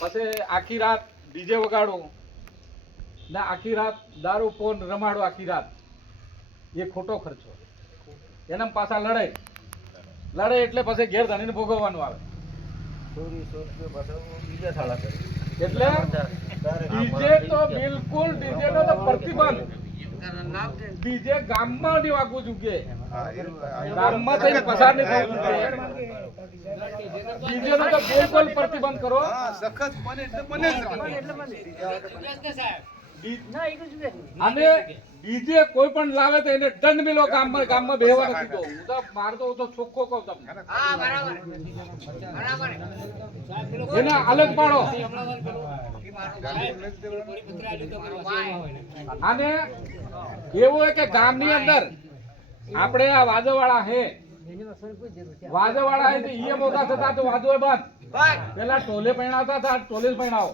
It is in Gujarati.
પછી આખી રાત ડીજે વગાડો ને આખી રાત દારૂ પોન રમાડો આખી રાત, એ ખોટો ખર્ચો. એના પાછા લડે એટલે પછી ઘેર ધણીને ભોગવવાનું આવે. એટલે ડીજે તો બિલકુલ ડીજે નો તો પ્રતિબંધ. ડીજે ગામમાં નહીં વાગવું જોઈએ, ગામમાં થઈને પસાર નહીં થવું જોઈએ. ડીજે નો તો બિલકુલ પ્રતિબંધ કરો. અને ડીજે કોઈ પણ લાવે તો એને દંડ મિલો. ગામમાં બેહવા નથી દો. હું તો મારતો હું તો ચોખ્ખો કહું તમને. એને અલગ પાડો. અને એવું હોય કે ગામની અંદર આપણે આ વાજોવાળા હે, વાજોવાળા હે તો ઈ મોટા થતા તો વાજો બંધ. પેલા ટોલે પહેણાવતા હતા, ટોલે પહેણાવો.